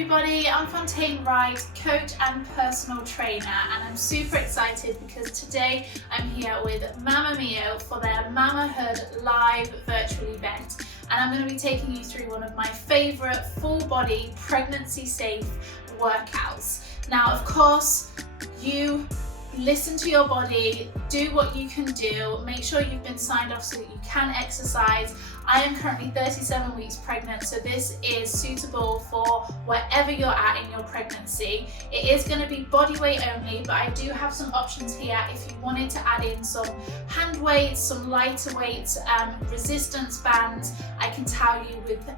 everybody, I'm Fontaine, Wright, coach and personal trainer, and I'm super excited because today I'm here with Mamahood for their Mamahood live virtual event, and I'm going to be taking you through one of my favourite full body pregnancy safe workouts. Now of course you listen to your body, do what you can do, make sure you've been signed off so that you can exercise. I am currently 37 weeks pregnant, so this is suitable for wherever you're at in your pregnancy. It is going to be body weight only, but I do have some options here if you wanted to add in some hand weights, some lighter weights, resistance bands. I can tell you with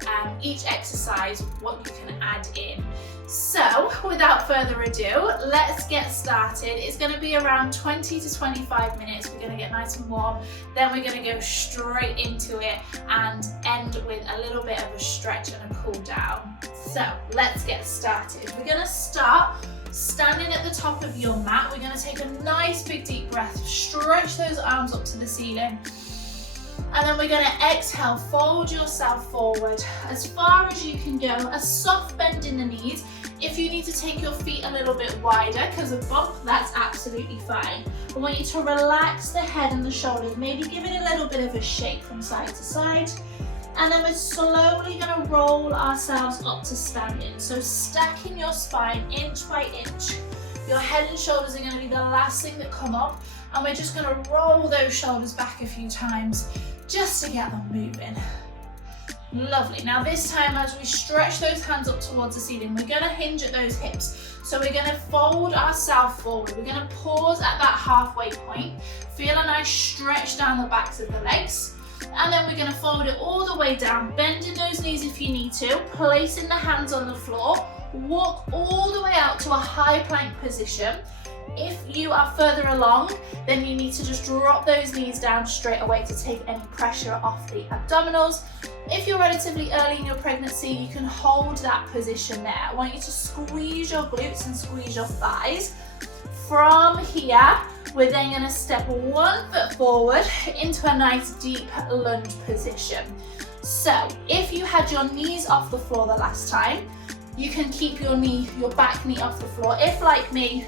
each exercise what you can add in. So without further ado, let's get started. It's going to be around 20 to 25 minutes. We're going to get nice and warm, then we're going to go straight into it and end with a little bit of a stretch and a cool down. So let's get started. We're going to start standing at the top of your mat. We're going to take a nice big deep breath, stretch those arms up to the ceiling, and then we're going to exhale, fold yourself forward as far as you can go, a soft bend in the knees. If you need to take your feet a little bit wider because of bump, that's absolutely fine. I want you to relax the head and the shoulders, maybe give it a little bit of a shake from side to side. And then we're slowly going to roll ourselves up to standing. So stacking your spine inch by inch. Your head and shoulders are going to be the last thing that come up. And we're just going to roll those shoulders back a few times just to get them moving. Lovely. Now this time, as we stretch those hands up towards the ceiling, we're going to hinge at those hips. So we're going to fold ourselves forward. We're going to pause at that halfway point. Feel a nice stretch down the backs of the legs. And then we're going to fold it all the way down, bending those knees if you need to, placing the hands on the floor, walk all the way out to a high plank position. If you are further along, then you need to just drop those knees down straight away to take any pressure off the abdominals. If you're relatively early in your pregnancy, you can hold that position there. I want you to squeeze your glutes and squeeze your thighs. From here, we're then going to step one foot forward into a nice deep lunge position. So if you had your knees off the floor the last time, you can keep your back knee off the floor. If, like me,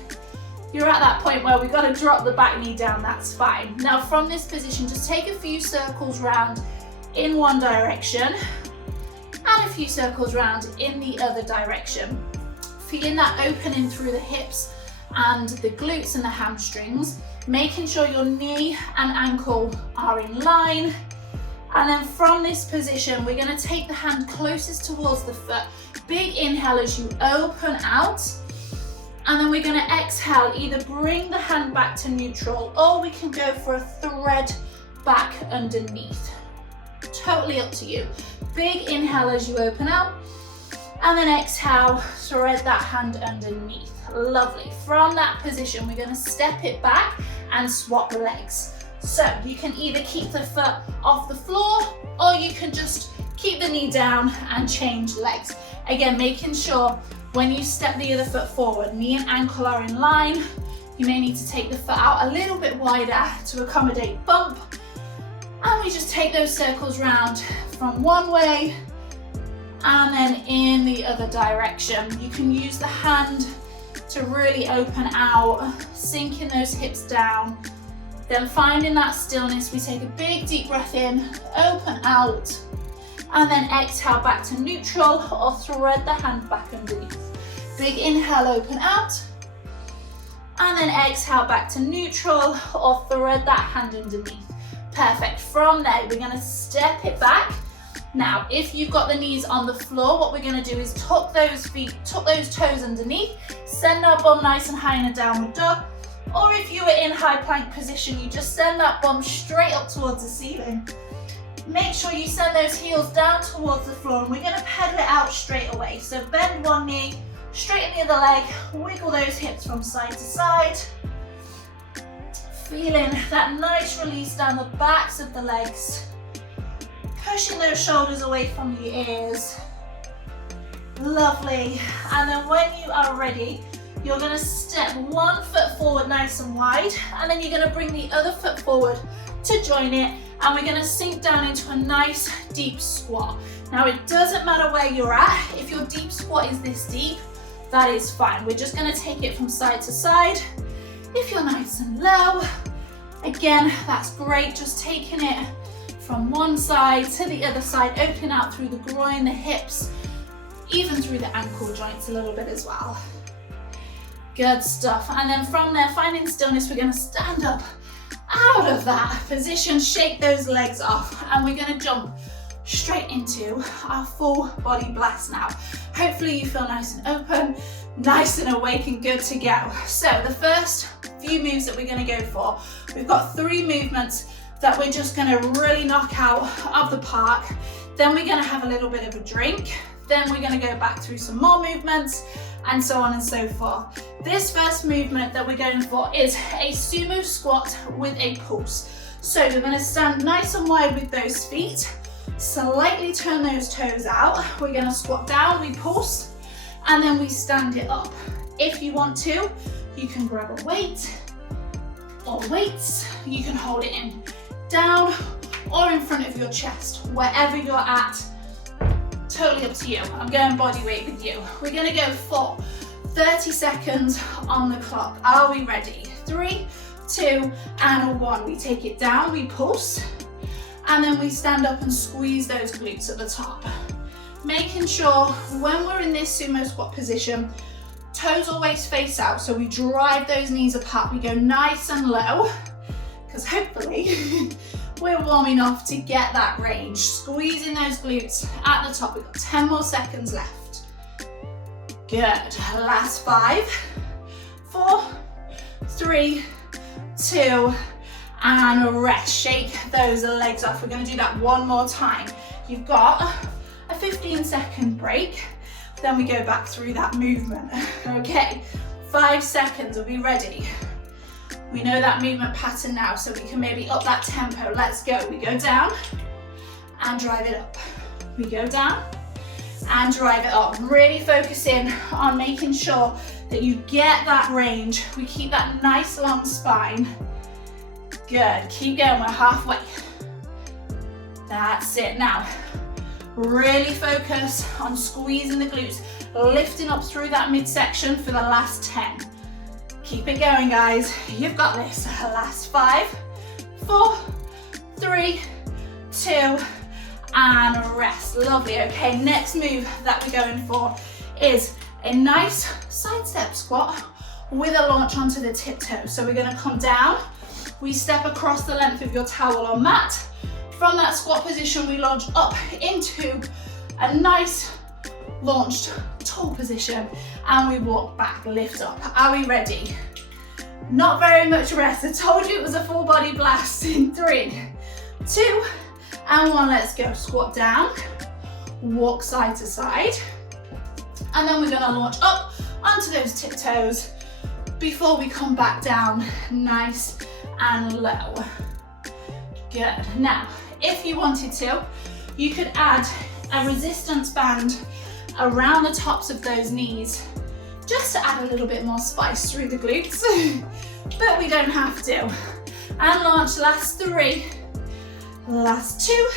you're at that point where we've got to drop the back knee down, that's fine. Now from this position, just take a few circles round in one direction and a few circles round in the other direction. Feeling that opening through the hips and the glutes and the hamstrings, making sure your knee and ankle are in line. And then from this position, we're going to take the hand closest towards the foot. Big inhale as you open out. And then we're going to exhale, either bring the hand back to neutral or we can go for a thread back underneath. Totally up to you. Big inhale as you open out, and then exhale, thread that hand underneath. Lovely. From that position, we're going to step it back and swap the legs. So you can either keep the foot off the floor or you can just keep the knee down and change legs. Again, making sure when you step the other foot forward, knee and ankle are in line. You may need to take the foot out a little bit wider to accommodate bump. And we just take those circles round from one way and then in the other direction. You can use the hand to really open out, sinking those hips down. Then finding that stillness, we take a big deep breath in, open out, and then exhale back to neutral or thread the hand back underneath. Big inhale, open out, and then exhale back to neutral or thread that hand underneath. Perfect. From there, we're going to step it back. Now, if you've got the knees on the floor, what we're going to do is tuck those toes underneath, send our bum nice and high in a downward dog. Or if you are in high plank position, you just send that bum straight up towards the ceiling. Make sure you send those heels down towards the floor, and we're going to pedal it out straight away. So bend one knee, straighten the other leg, wiggle those hips from side to side. Feeling that nice release down the backs of the legs. Pushing those shoulders away from the ears. Lovely. And then when you are ready, you're going to step one foot forward nice and wide, and then you're going to bring the other foot forward to join it, and we're gonna sink down into a nice deep squat. Now it doesn't matter where you're at. If your deep squat is this deep, that is fine. We're just gonna take it from side to side. If you're nice and low, again, that's great. Just taking it from one side to the other side, opening out through the groin, the hips, even through the ankle joints a little bit as well. Good stuff. And then from there, finding stillness, we're gonna stand up out of that position, shake those legs off, and we're gonna jump straight into our full body blast now. Hopefully you feel nice and open, nice and awake and good to go. So the first few moves that we're gonna go for, we've got 3 movements that we're just gonna really knock out of the park. Then we're gonna have a little bit of a drink. Then we're gonna go back through some more movements and so on and so forth. This first movement that we're going for is a sumo squat with a pulse. So we're gonna stand nice and wide with those feet, slightly turn those toes out. We're gonna squat down, we pulse, and then we stand it up. If you want to, you can grab a weight or weights. You can hold it in down or in front of your chest, wherever you're at. Totally up to you. I'm going body weight with you. We're gonna go for 30 seconds on the clock. Are we ready? 3, 2, and 1. We take it down, we pulse, and then we stand up and squeeze those glutes at the top. Making sure when we're in this sumo squat position, toes always face out, so we drive those knees apart. We go nice and low, because hopefully we're warm enough to get that range. Squeezing those glutes at the top. We've got 10 more seconds left. Good. Last 5, 4, 3, 2, and rest. Shake those legs off. We're going to do that one more time. You've got a 15-second break. Then we go back through that movement. Okay, 5 seconds. Are we ready? We know that movement pattern now, so we can maybe up that tempo. Let's go. We go down and drive it up. We go down and drive it up. Really focusing on making sure that you get that range. We keep that nice long spine. Good. Keep going. We're halfway. That's it. Now, really focus on squeezing the glutes, lifting up through that midsection for the last 10. Keep it going, guys. You've got this. Last 5, 4, 3, 2, and rest. Lovely. Okay, next move that we're going for is a nice side step squat with a launch onto the tiptoe. So we're going to come down. We step across the length of your towel or mat. From that squat position, we launch up into a nice launched tall position, and we walk back, lift up. Are we ready? Not very much rest. I told you it was a full body blast. In 3, 2, and 1. Let's go. Squat down, walk side to side, and then we're going to launch up onto those tiptoes before we come back down nice and low. Good. Now, if you wanted to, you could add a resistance band around the tops of those knees, just to add a little bit more spice through the glutes, but we don't have to. And launch. Last 3, last 2,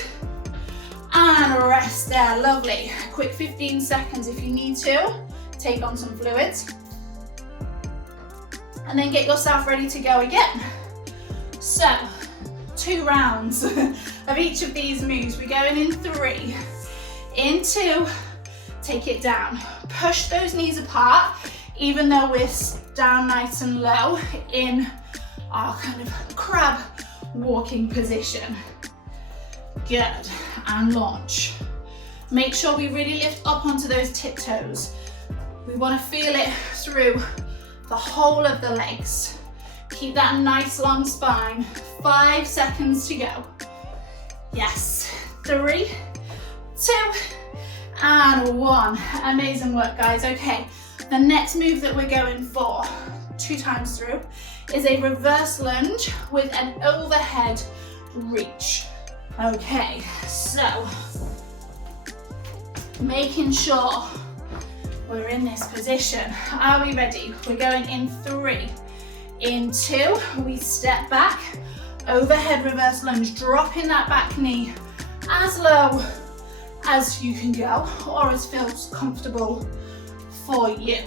and rest there. Lovely. Quick 15 seconds if you need to. Take on some fluids, and then get yourself ready to go again. So, 2 rounds of each of these moves. We're going in 3, in 2, take it down. Push those knees apart, even though we're down nice and low in our kind of crab walking position. Good, and launch. Make sure we really lift up onto those tiptoes. We want to feel it through the whole of the legs. Keep that nice long spine. 5 seconds to go. Yes, 3, 2, and 1. Amazing work, guys. Okay, the next move that we're going for, 2 times through, is a reverse lunge with an overhead reach. Okay, so making sure we're in this position. Are we ready? We're going in 3, in 2, we step back, Overhead reverse lunge, dropping that back knee as low as you can go, or as feels comfortable for you.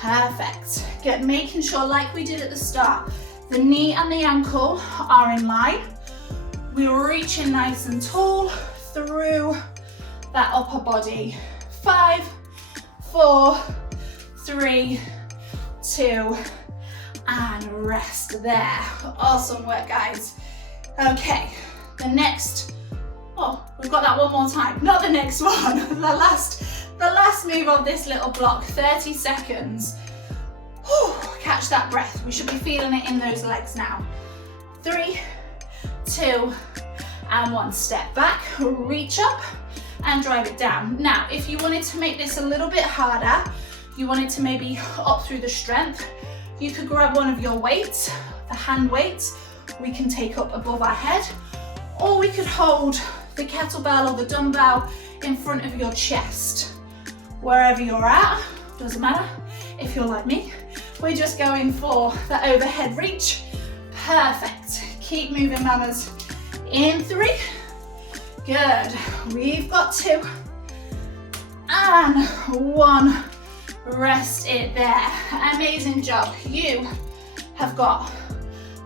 Perfect. Making sure, like we did at the start, the knee and the ankle are in line. We're reaching nice and tall through that upper body. 5, 4, 3, 2, and rest there. Awesome work, guys. Okay, the next, we've got that one more time. Not the next one, the last move of this little block, 30 seconds. Whew, catch that breath. We should be feeling it in those legs now. 3, 2, and 1. Step back, reach up, and drive it down. Now, if you wanted to make this a little bit harder, you wanted to maybe up through the strength, you could grab one of your weights, the hand weights, we can take up above our head, or we could hold the kettlebell or the dumbbell in front of your chest. Wherever you're at, doesn't matter. If you're like me, we're just going for the overhead reach. Perfect. Keep moving, mamas. In 3, good. We've got 2, and 1. Rest it there. Amazing job. You have got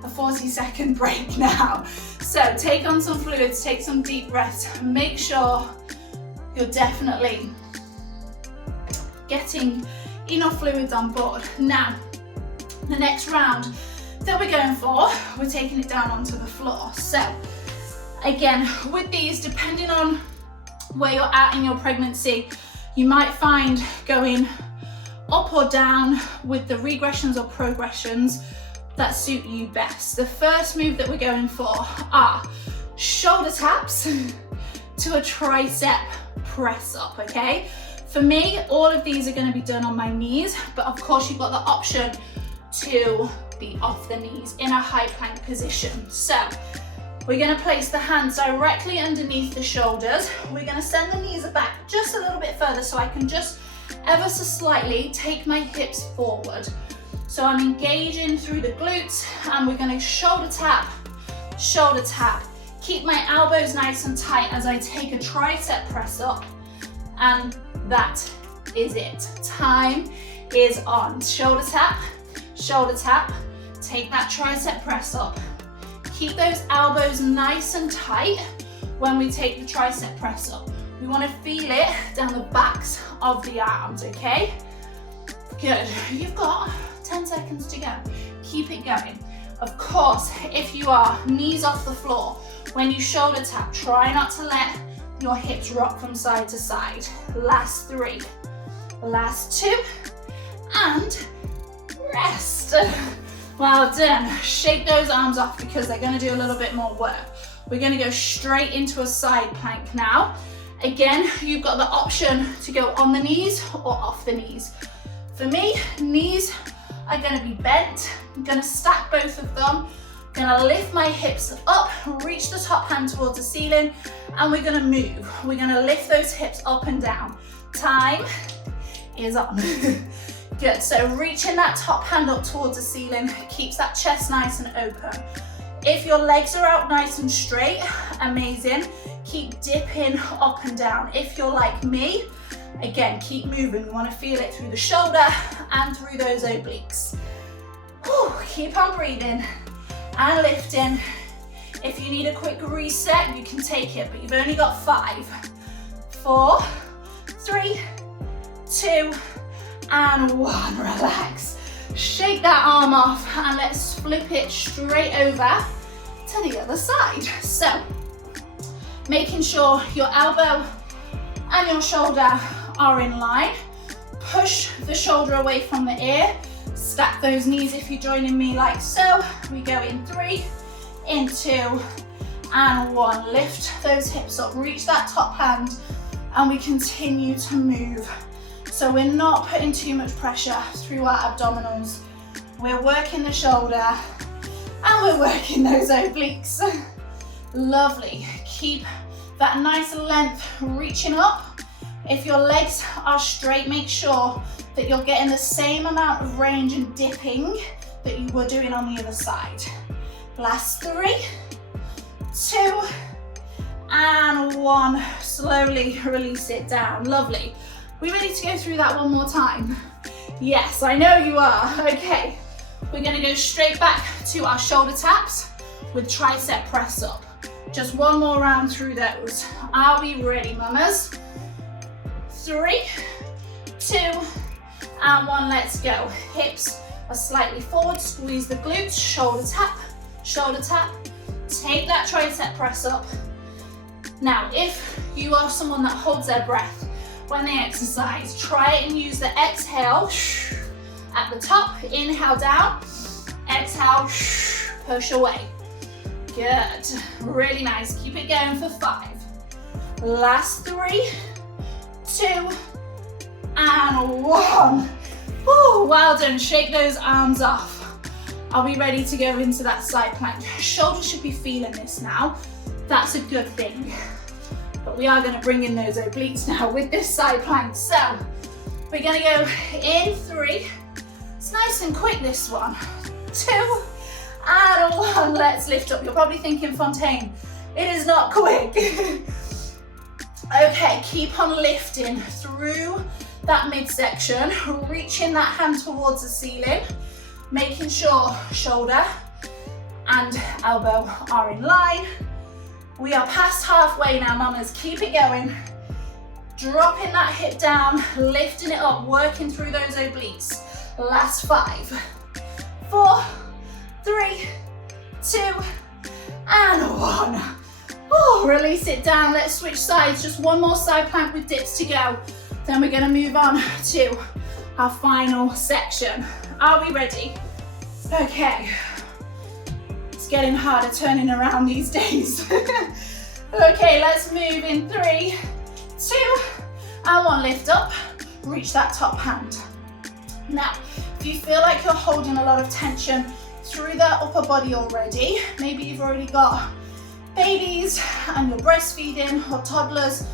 a 40-second break now. So take on some fluids, take some deep breaths. Make sure you're definitely getting enough fluids on board. Now, the next round that we're going for, we're taking it down onto the floor. So again, with these, depending on where you're at in your pregnancy, you might find going up or down with the regressions or progressions that suit you best. The first move that we're going for are shoulder taps to a tricep press up, okay? For me, all of these are going to be done on my knees, but of course you've got the option to be off the knees in a high plank position. So we're going to place the hands directly underneath the shoulders. We're going to send the knees back just a little bit further so I can just ever so slightly take my hips forward. So I'm engaging through the glutes, and we're going to shoulder tap, keep my elbows nice and tight as I take a tricep press up, and that is it. Time is on. Shoulder tap, take that tricep press up. Keep those elbows nice and tight when we take the tricep press up. We want to feel it down the backs of the arms, okay? Good. You've got 10 seconds to go. Keep it going. Of course, if you are knees off the floor, when you shoulder tap, try not to let your hips rock from side to side. Last 3, last 2, and rest. Well done. Shake those arms off because they're going to do a little bit more work. We're going to go straight into a side plank now. Again, you've got the option to go on the knees or off the knees. For me, knees are going to be bent. I'm going to stack both of them. I'm going to lift my hips up, reach the top hand towards the ceiling, and we're going to move. We're going to lift those hips up and down. Time is on. Good, so reaching that top hand up towards the ceiling keeps that chest nice and open. If your legs are out nice and straight, amazing. Keep dipping up and down. If you're like me, again, keep moving. We want to feel it through the shoulder and through those obliques. Whew, keep on breathing and lifting. If you need a quick reset, you can take it, but you've only got 5, 4, 3, 2, and 1. Relax. Shake that arm off and let's flip it straight over to the other side. So, making sure your elbow and your shoulder are in line. Push the shoulder away from the ear. Stack those knees if you're joining me like so. We go in 3, in 2, and 1. Lift those hips up, reach that top hand, and we continue to move. So we're not putting too much pressure through our abdominals. We're working the shoulder and we're working those obliques. Lovely. Keep that nice length reaching up. If your legs are straight, make sure that you're getting the same amount of range and dipping that you were doing on the other side. Last 3, 2, and 1. Slowly release it down. Lovely. We ready to go through that one more time? Yes, I know you are. Okay, we're gonna go straight back to our shoulder taps with tricep press up. Just one more round through those. Are we ready, mamas? 3, 2, and 1, let's go. Hips are slightly forward, squeeze the glutes, shoulder tap, take that tricep press up. Now, if you are someone that holds their breath when they exercise, try it and use the exhale at the top, inhale down, exhale, push away. Good, really nice, keep it going for 5. Last 3, 2, and 1. Woo, well done, shake those arms off. Are we ready to go into that side plank? Shoulders should be feeling this now. That's a good thing. But we are gonna bring in those obliques now with this side plank. So, we're gonna go in 3. It's nice and quick, this one. 2, and 1, let's lift up. You're probably thinking, Fontaine, it is not quick. Okay, keep on lifting through that midsection, reaching that hand towards the ceiling, making sure shoulder and elbow are in line. We are past halfway now, mamas, keep it going. Dropping that hip down, lifting it up, working through those obliques. Last 5, 4, 3, 2, and 1. Oh, release it down, let's switch sides. Just one more side plank with dips to go. Then we're gonna move on to our final section. Are we ready? Okay. It's getting harder turning around these days. Okay, let's move in 3, 2, and 1. Lift up, reach that top hand. Now, if you feel like you're holding a lot of tension through the upper body already, maybe you've already got babies and you're breastfeeding, or toddlers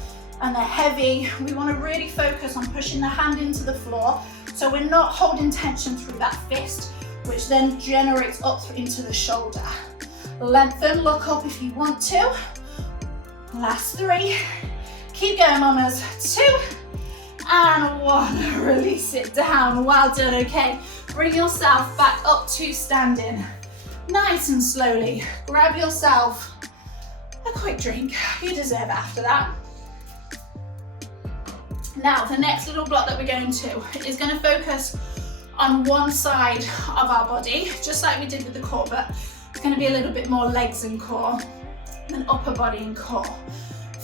and they're heavy, we want to really focus on pushing the hand into the floor so we're not holding tension through that fist, which then generates up into the shoulder. Lengthen, look up if you want to. Last 3, keep going, mamas. 2, and 1, release it down. Well done. Okay, bring yourself back up to standing. Nice and slowly, grab yourself a quick drink. You deserve it after that. Now, the next little block that we're going to is going to focus on one side of our body, just like we did with the core, but it's going to be a little bit more legs and core than upper body and core.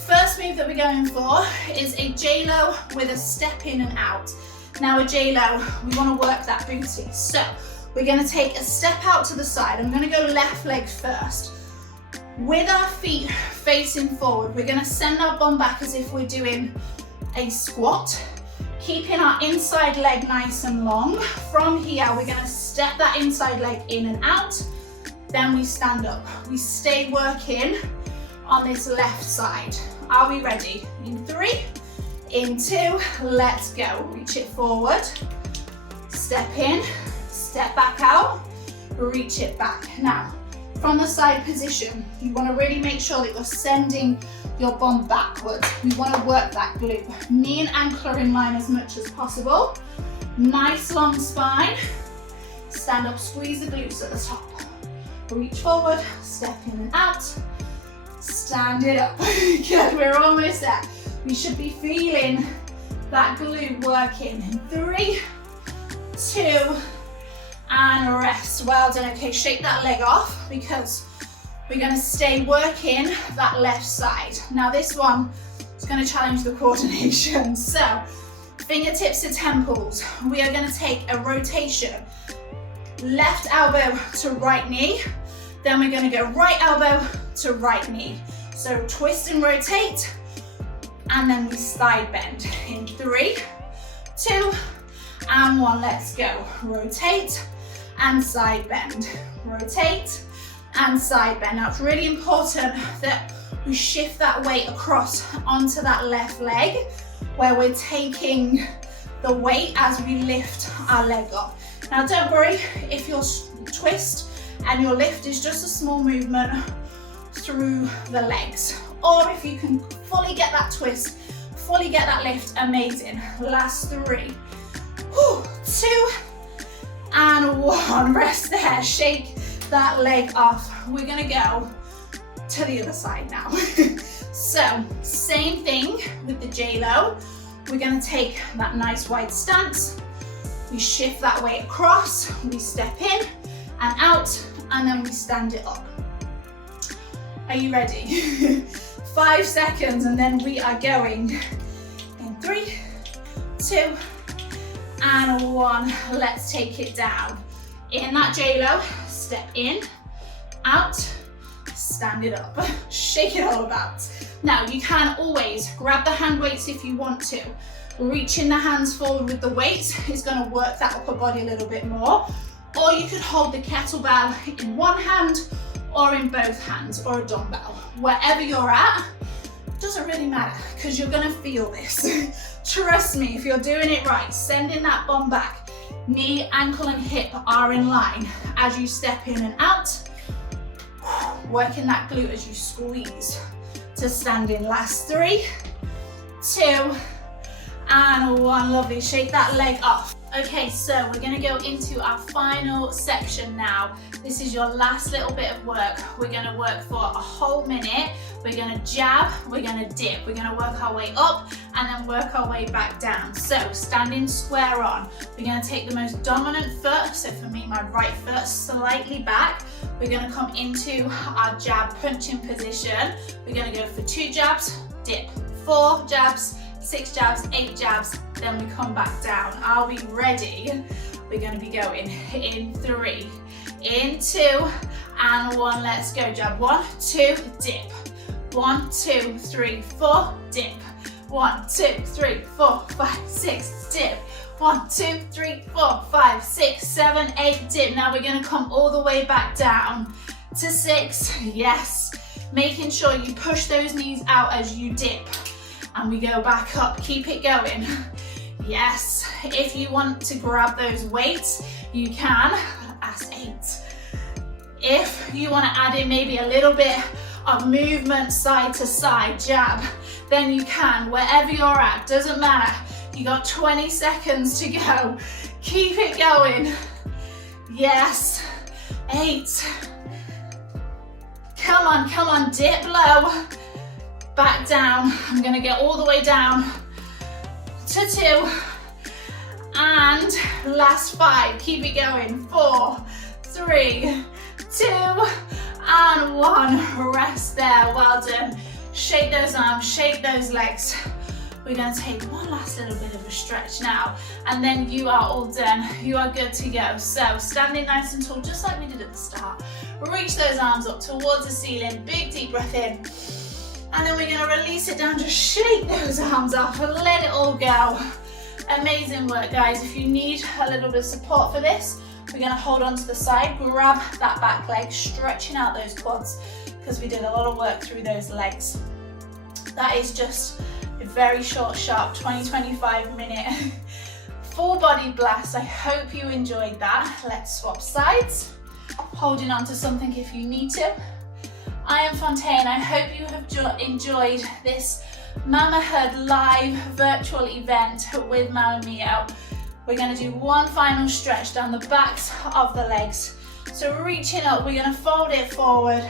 First move that we're going for is a J-Lo with a step in and out. Now a J-Lo, we want to work that booty. So we're going to take a step out to the side. I'm going to go left leg first. With our feet facing forward, we're going to send our bum back as if we're doing a squat, keeping our inside leg nice and long. From here, we're going to step that inside leg in and out. Then we stand up. We stay working on this left side. Are we ready? In 3, in 2, let's go. Reach it forward, step in, step back out, reach it back. Now, from the side position, you want to really make sure that you're sending your bum backwards. We want to work that glute. Knee and ankle are in line as much as possible. Nice long spine. Stand up, squeeze the glutes at the top. Reach forward, step in and out. Stand it up. Good, we're almost there. We should be feeling that glute working. In 3, 2, and rest. Well done. Okay, shake that leg off because we're going to stay working that left side. Now this one is going to challenge the coordination. So fingertips to temples. We are going to take a rotation. Left elbow to right knee. Then we're going to go right elbow to right knee. So twist and rotate. And then we side bend. In 3, 2, and 1. Let's go. Rotate and side bend. Rotate and side bend. Now it's really important that we shift that weight across onto that left leg where we're taking the weight as we lift our leg up. Now don't worry if your twist and your lift is just a small movement through the legs. Or if you can fully get that twist, fully get that lift, amazing. Last 3, 2, and 1. Rest there, shake that leg off. We're gonna go to the other side now. So, same thing with the J-Lo. We're gonna take that nice wide stance. We shift that weight across, we step in and out, and then we stand it up. Are you ready? 5 seconds, and then we are going in 3, 2, and 1. Let's take it down. In that J-Lo, step in, out, stand it up. Shake it all about. Now, you can always grab the hand weights if you want to. Reaching the hands forward with the weights is going to work that upper body a little bit more. Or you could hold the kettlebell in one hand or in both hands, or a dumbbell. Wherever you're at, doesn't really matter, because you're going to feel this. Trust me, if you're doing it right, sending that bum back, knee, ankle and hip are in line as you step in and out. Working that glute as you squeeze to stand in. Last 3, 2, and 1. Lovely. Shake that leg off. Okay, so we're going to go into our final section now. This is your last little bit of work. We're going to work for a whole minute. We're going to jab, we're going to dip, we're going to work our way up and then work our way back down. So standing square on, we're going to take the most dominant foot, so for me my right foot, slightly back. We're going to come into our jab punching position. We're going to go for 2 jabs, dip, 4 jabs, 6 jabs, 8 jabs, then we come back down. Are we ready? We're going to be going in 3, in 2, and 1. Let's go. Jab, 1, 2, dip. 1, 2, 3, 4, dip. 1, 2, 3, 4, 5, 6, dip. 1, 2, 3, 4, 5, 6, 7, 8, dip. Now we're going to come all the way back down to 6. Yes. Making sure you push those knees out as you dip. And we go back up. Keep it going. Yes. If you want to grab those weights, you can. That's 8. If you want to add in maybe a little bit of movement side to side, jab, then you can. Wherever you're at, doesn't matter. You got 20 seconds to go. Keep it going. Yes. 8. Come on, come on, dip low. Back down. I'm gonna get all the way down to 2. And last 5. Keep it going. 4, 3, 2, and 1. Rest there. Well done. Shake those arms, shake those legs. We're going to take one last little bit of a stretch now, and then you are all done. You are good to go. So standing nice and tall, just like we did at the start. Reach those arms up towards the ceiling. Big deep breath in. And then we're going to release it down. Just shake those arms off and let it all go. Amazing work, guys. If you need a little bit of support for this, we're going to hold on to the side, grab that back leg, stretching out those quads, because we did a lot of work through those legs. That is just a very short, sharp 20-25 minute full body blast. I hope you enjoyed that. Let's swap sides, holding on to something if you need to. I am Fontaine. I hope you have enjoyed this Mamahood live virtual event with Mama Mio. We're going to do one final stretch down the backs of the legs. So reaching up, we're going to fold it forward,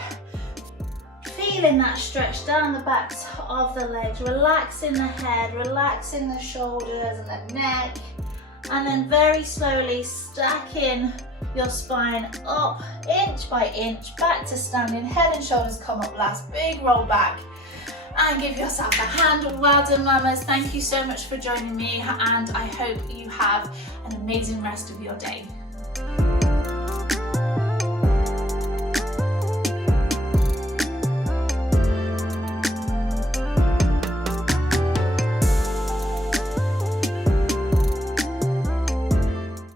feeling that stretch down the backs of the legs, relaxing the head, relaxing the shoulders and the neck, and then very slowly stacking your spine up inch by inch, back to standing, head and shoulders come up last, big roll back. And give yourself a hand. Well done, mamas. Thank you so much for joining me, and I hope you have an amazing rest of your day.